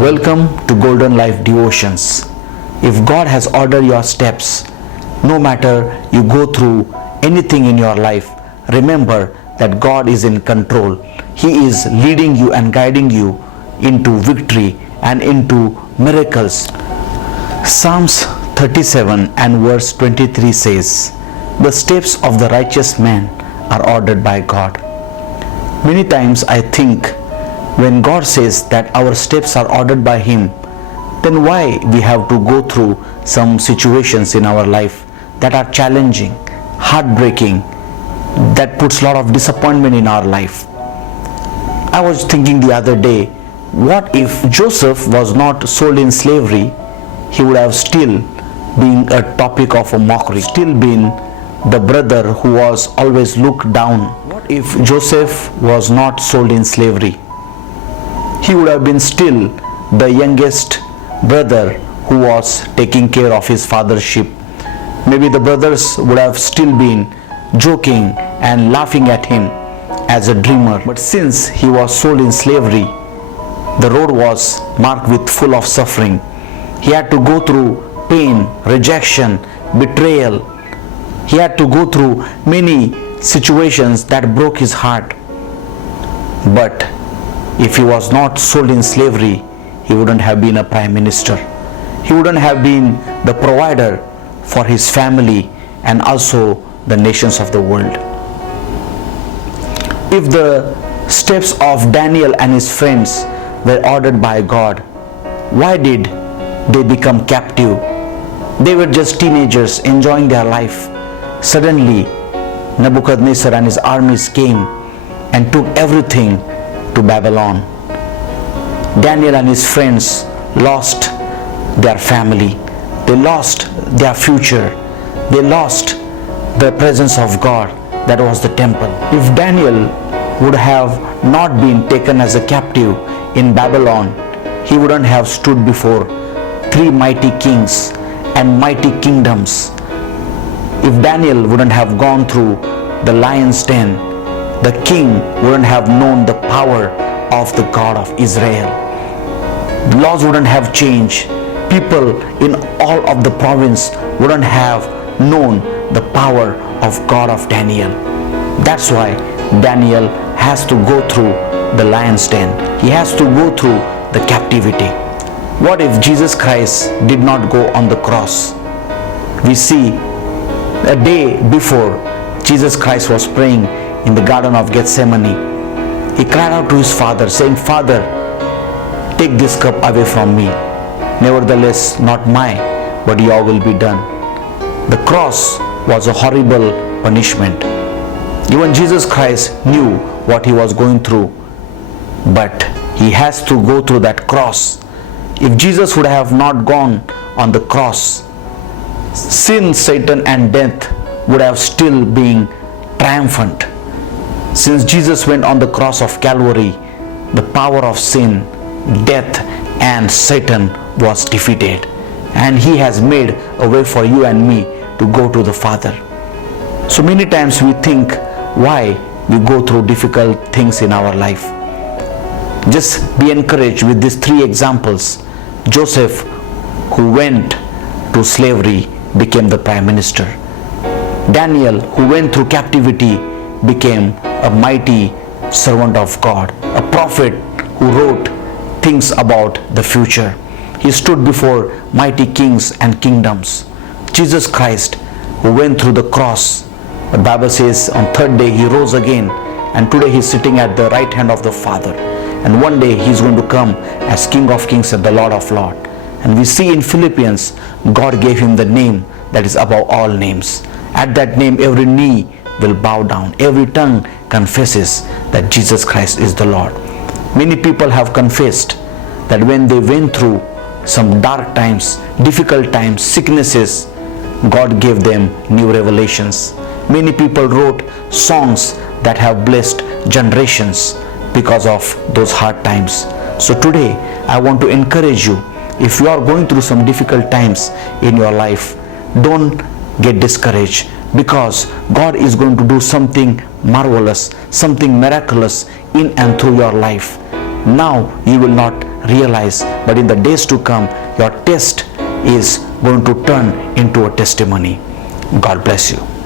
Welcome to Golden Life Devotions. If God has ordered your steps, no matter you go through anything in your life, remember that God is in control. He is leading you and guiding you into victory and into miracles. Psalms 37 and verse 23 says, "The steps of the righteous man are ordered by God." Many times I think when God says that our steps are ordered by Him, then why we have to go through some situations in our life that are challenging, heartbreaking, that puts a lot of disappointment in our life. I was thinking the other day, what if Joseph was not sold in slavery? He would have still been a topic of a mockery, still been the brother who was always looked down. What if Joseph was not sold in slavery? He would have been still the youngest brother who was taking care of his father's sheep. Maybe the brothers would have still been joking and laughing at him as a dreamer. But since he was sold in slavery, the road was marked with full of suffering. He had to go through pain, rejection, betrayal. He had to go through many situations that broke his heart. But if he was not sold in slavery, he wouldn't have been a prime minister. He wouldn't have been the provider for his family and also the nations of the world. If the steps of Daniel and his friends were ordered by God, why did they become captive? They were just teenagers enjoying their life. Suddenly, Nebuchadnezzar and his armies came and took everything to Babylon. Daniel and his friends lost their family. They lost their future. They lost the presence of God that was the temple. If Daniel would have not been taken as a captive in Babylon, he wouldn't have stood before three mighty kings and mighty kingdoms. If Daniel wouldn't have gone through the lion's den, the king wouldn't have known the power of the God of Israel. Laws wouldn't have changed. People in all of the province wouldn't have known the power of God of Daniel. That's why Daniel has to go through the lion's den. He has to go through the captivity. What if Jesus Christ did not go on the cross? We see a day before Jesus Christ was praying in the Garden of Gethsemane. He cried out to his Father saying, "Father, take this cup away from me. Nevertheless, not my, but your will be done." The cross was a horrible punishment. Even Jesus Christ knew what he was going through, but he has to go through that cross. If Jesus would have not gone on the cross, sin, Satan and death would have still been triumphant. Since Jesus went on the cross of Calvary, the power of sin, death and Satan was defeated, and he has made a way for you and me to go to the Father. So many times we think why we go through difficult things in our life. Just be encouraged with these three examples. Joseph, who went to slavery, became the prime minister. Daniel, who went through captivity, became a mighty servant of God, a prophet who wrote things about the future. He stood before mighty kings and kingdoms. Jesus Christ, who went through the cross, the Bible says on third day he rose again, and today he's sitting at the right hand of the Father, and one day he's going to come as King of Kings and the Lord of Lords. And we see in Philippians, God gave him the name that is above all names. At that name every knee will bow down, every tongue confesses that Jesus Christ is the Lord. Many people have confessed that when they went through some dark times, difficult times, sicknesses, God gave them new revelations. Many people wrote songs that have blessed generations because of those hard times. So today I want to encourage you, if you are going through some difficult times in your life, don't get discouraged, because God is going to do something marvelous, something miraculous in and through your life. Now you will not realize, but in the days to come, your test is going to turn into a testimony. God bless you.